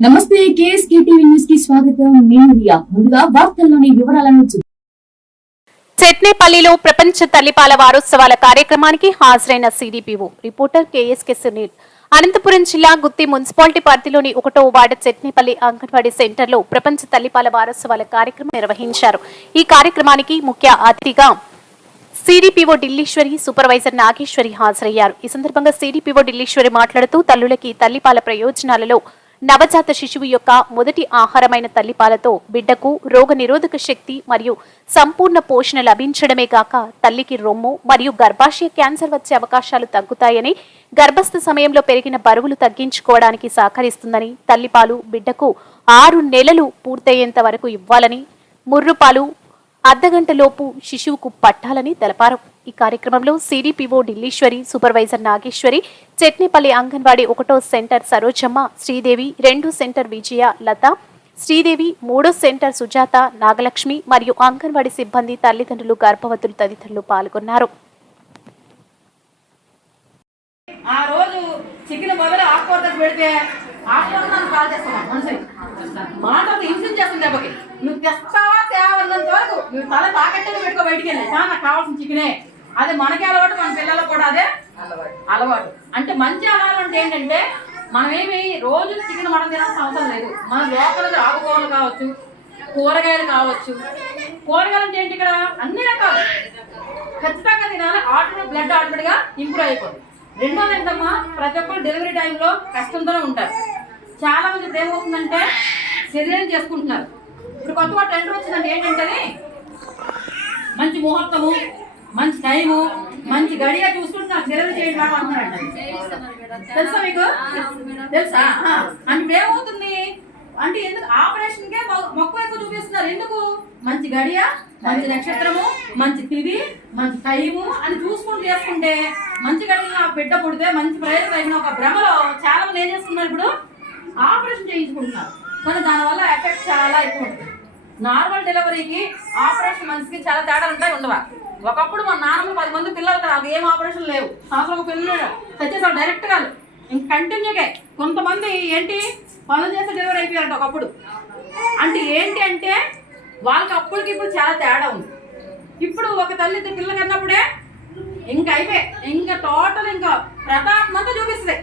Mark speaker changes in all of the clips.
Speaker 1: నమస్తే KSK TV న్యూస్కి స్వాగతం. నేను రియా. ముందుగా వార్తల్లోని వివరాలను
Speaker 2: చెట్నేపల్లిలో ప్రపంచ తల్లిపాల వారోత్సవాల కార్యక్రమానికి హాజరైన CDPO reporter KSK Sunil. Anantapur జిల్లా గుత్తి మున్సిపాలిటీ పరిధిలోని ఒకటో వార్డు చెట్నేపల్లి అంగన్వాడీ సెంటర్లో ప్రపంచ తల్లిపాల వారోత్సవాల కార్యక్రమం నిర్వహించారు. ఈ కార్యక్రమానికి ముఖ్య అతిథిగా సిడిపిఓ ఢిల్లీశ్వరి సూపర్వైజర్ నాగేశ్వరి హాజరయ్యారు. ఈ సందర్భంగా సిడిపిఓ ఢిల్లీశ్వరి మాట్లాడుతూ తల్లులకి తల్లిపాల ప్రయోజనాలలో నవజాత శిశువు యొక్క మొదటి ఆహారమైన తల్లిపాలతో బిడ్డకు రోగ నిరోధక శక్తి మరియు సంపూర్ణ పోషణ లభించడమే కాక తల్లికి రొమ్ము మరియు గర్భాశయ క్యాన్సర్ వచ్చే అవకాశాలు తగ్గుతాయని గర్భస్థ సమయంలో పెరిగిన బరువులు తగ్గించుకోవడానికి సహకరిస్తుందని తల్లిపాలు బిడ్డకు ఆరు నెలలు పూర్తయ్యేంత వరకు ఇవ్వాలని ముర్రుపాలు అర్ధగంటలోపు శిశువుకు పట్టాలని తెలపారు. ఈ కార్యక్రమంలో సిడిపిఓ ఢిల్లీశ్వరి సూపర్వైజర్ నాగేశ్వరి చెట్నిపల్లి అంగన్వాడీ ఒకటో సెంటర్ సరోజమ్మ శ్రీదేవి రెండో సెంటర్ విజయ లత శ్రీదేవి మూడో సెంటర్ సుజాత నాగలక్ష్మి మరియు అంగన్వాడీ సిబ్బంది తల్లిదండ్రులు గర్భవతులు తదితరులు పాల్గొన్నారు.
Speaker 3: ఆ రోజు చికెన్ బదులు ఆకుకూరతో పెడితే ఆకుకూర నన్ను కాల్ చేస్తావా మనిషి. మాటలు హింసన దెబ్బకి. నువ్వు తెస్తావా తేవన్నంత వరకు నువ్వు తల తాకట్టుగా పెట్టుకో బయటికి వెళ్ళి. "ఆ, నాకు కావాల్సిన చికెనే. అది మనకే అలవాటు మన పిల్లలకు కూడా అదే అలవాటు. అంటే మంచి ఆహారం అంటే ఏంటంటే మనం ఏమి రోజు చికెన్ మటన్ తినాల్సిన అవసరం లేదు. మన లోపల ఆకుకూరలు కావచ్చు కూరగాయలు కావచ్చు. కూరగాయలు అంటే ఏంటి ఇక్కడ? అన్ని రకాలు. ఖచ్చితంగా తినాలి. ఆటోమేటిక్ బ్లడ్ ఆటోమేటిక్గా ఇంప్రూవ్ అయిపోతుంది రెండోది ఏంటమ్మా? ప్రతి ఒక్కరు డెలివరీ టైంలో కష్టంతోనే ఉంటారు. చాలా మంది ఏమవుతుందంటే శరీరం చేసుకుంటున్నారు. ఇప్పుడు కొత్తగా ట్రెండ్ వచ్చిందంటే ఏంటంటే మంచి ముహూర్తము మంచి టైము మంచి గడియ చూసుకుంటున్నారు డెలివరీ చేయడం రావా అంటున్నారంట తెలుసా మీకు? తెలుసా? అంటే ఏమవుతుంది అంటే ఎందుకు? ఆపరేషన్ కే మొ- మక్కువ ఎక్కువ చూపిస్తున్నారు. ఎందుకు? మంచి గడియ మంచి నక్షత్రము మంచి తిది మంచి టైము అని చూసుకుంటూ చేసుకుంటే మంచి గడియ బిడ్డ పుడితే మంచి ప్రయోజనం అయిన ఒక భ్రమలో చాలా మంది ఏం చేస్తున్నారు ఇప్పుడు? ఆపరేషన్ చేయించుకుంటున్నారు. కానీ దానివల్ల ఎఫెక్ట్ చాలా ఎక్కువ ఉంటుంది. నార్మల్ డెలివరీకి ఆపరేషన్ మనిషికి చాలా తేడాలు ఉంటాయి ఉండవా? ఒకప్పుడు మా నాన్నమ్మ పది మంది పిల్లలు కదా అవి ఏం ఆపరేషన్ లేవు. సంవత్సరం పిల్లలు తెచ్చేసాం డైరెక్ట్గా ఇంక కంటిన్యూగా కొంతమంది ఏంటి? పనులు చేస్తే డెలివరీ అయిపోయారంట ఒకప్పుడు. అంటే ఏంటి అంటే వాళ్ళకి అప్పుడుకి ఇప్పుడు చాలా తేడా ఉంది. ఇప్పుడు ఒక తల్లి ఇద్దరు పిల్లలు కన్నప్పుడే ఇంకా అయిపోయి ఇంకా టోటల్ ఇంకా ప్రతాపం చూపిస్తుంది.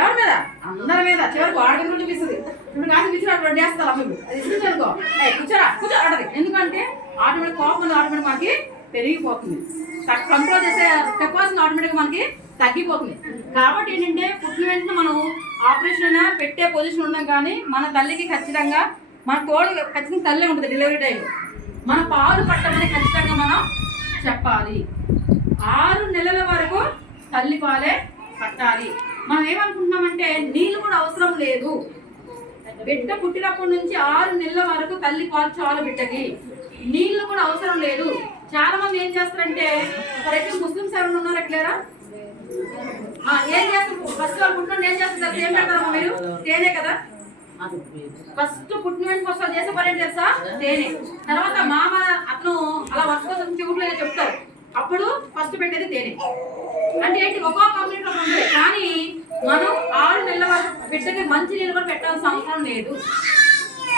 Speaker 3: ఎవరి మీద? అందరి మీద. చివరికి వాడికి మీద చూపిస్తుంది. ఇప్పుడు కాదు కూర్చోరా రెండు చేస్తారు అమ్మ. ఇప్పుడు అది ఇస్తుంది అనుకో కూర్చోరా. కూర్చో అంటది ఎందుకంటే ఆటోమేటిక్ కోపం ఆటోమేటిక్ మనకి పెరిగిపోతుంది. కంట్రోల్ చేసే కెపాసిటీ ఆటోమేటిక్గా మనకి తగ్గిపోతుంది. కాబట్టి ఏంటంటే పుట్టిన వెంటనే మనం ఆపరేషన్ అయినా పెట్టే పొజిషన్ ఉన్నాం కానీ మన తల్లికి ఖచ్చితంగా మన తోడు ఖచ్చితంగా తల్లి ఉంటుంది డెలివరీ టైంలో మన పాలు పట్టమని ఖచ్చితంగా మనం చెప్పాలి. ఆరు నెలల వరకు తల్లి పాలే పట్టాలి. మనం ఏమనుకుంటున్నామంటే నీళ్ళు కూడా అవసరం లేదు. బిడ్డ పుట్టినప్పటి నుంచి ఆరు నెలల వరకు తల్లి పాలు చాలు బిడ్డకి. నీళ్ళు కూడా అవసరం లేదు. చాలా మంది ఏం చేస్తారంటే ఫర్ ఎగ్జాంపుల్ ముస్లిమ్స్ ఎవరైనా ఉన్నారు ఎట్లేరా ఆ, ఏం చేస్తారు? ఫస్ట్ వాళ్ళు పుట్టిన ఏం చేస్తారు? ఏం పెడతారు మీరు? తేనే కదా? ఫస్ట్ పుట్టిన వెంటనే ఫస్ట్ చేసే పని తెలుసా? తేనే. తర్వాత మామ అతను అలా వర్క్ చెవుట్లో చెప్తారు. అప్పుడు ఫస్ట్ పెట్టేది తేనె. అంటే ఏంటి? ఒక్కో కంప్లీట్ ఉంటుంది. కానీ మనం ఆరు నెలల వరకు బిడ్డకి మంచి నీళ్ళు కూడా పెట్టాల్సిన అవసరం లేదు.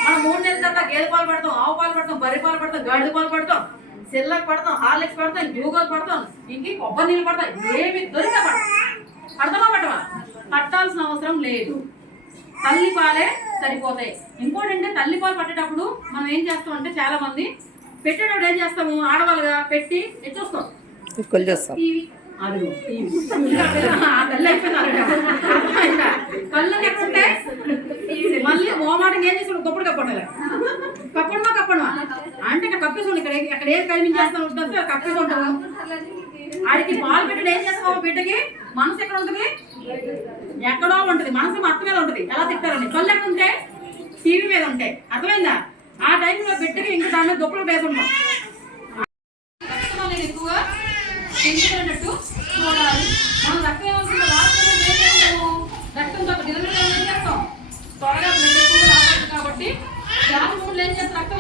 Speaker 3: మనం మూడు నెలల తర్వాత గేదె పాలు పడతాం ఆవు పాలు పడతాం బర్రె పాలు పడతాం గాడిద పాలు పడతాం. సిల్లకి పడతాం హార్లిక్స్ పడతాం గ్లూకోజ్ పడతాం ఇంక కొబ్బరి నీళ్ళు పడతాం ఏమి దొరికితే పడతాం. పడతామా పట్టమా పట్టాల్సిన అవసరం లేదు. తల్లి పాలే సరిపోతాయి. ఇంకోటి అంటే తల్లి పాలు పట్టేటప్పుడు మనం ఏం చేస్తాం అంటే చాలా మంది పెట్టేటప్పుడు ఏం చేస్తాము? ఆడవాళ్ళుగా పెట్టి ఎచ్చొస్తాం తల్లి అయిపోయినారు అర్థమైందా? కళ్ళు మళ్ళీ మోమాటం ఏం చేస్తాడు కప్పుడు కప్పడాలి కప్పడమా కప్పడమా? అంటే ఇక్కడ కప్పేసుకోండి ఇక్కడ అక్కడ ఏం కనిపించేస్తాను ఉంటుంది కప్పేసి ఉంటాము ఆడికి పాలు పెట్టడం ఏం చేస్తావు బిడ్డకి? మనసు ఎక్కడ ఉంటుంది? ఎక్కడో ఉంటుంది. మనసు మా మీద ఉంటుంది. ఎలా తిట్టారండి కళ్ళు ఎక్కడ ఉంటాయి? టీవీ మీద ఉంటాయి. అర్థమైందా? ఆ టైంలో బిడ్డకి ఇంకా దాని మీద దుప్పలు వేసుకుంటాం ఎక్కువగా పెంచుకున్నట్టు చూడాలి. మనం రక్తం ఏమవుతుందో రక్తంతో త్వరగా బ్లడ్ ఎక్కువగా కాబట్టి చాలా మూడు ఏం చేస్తారు?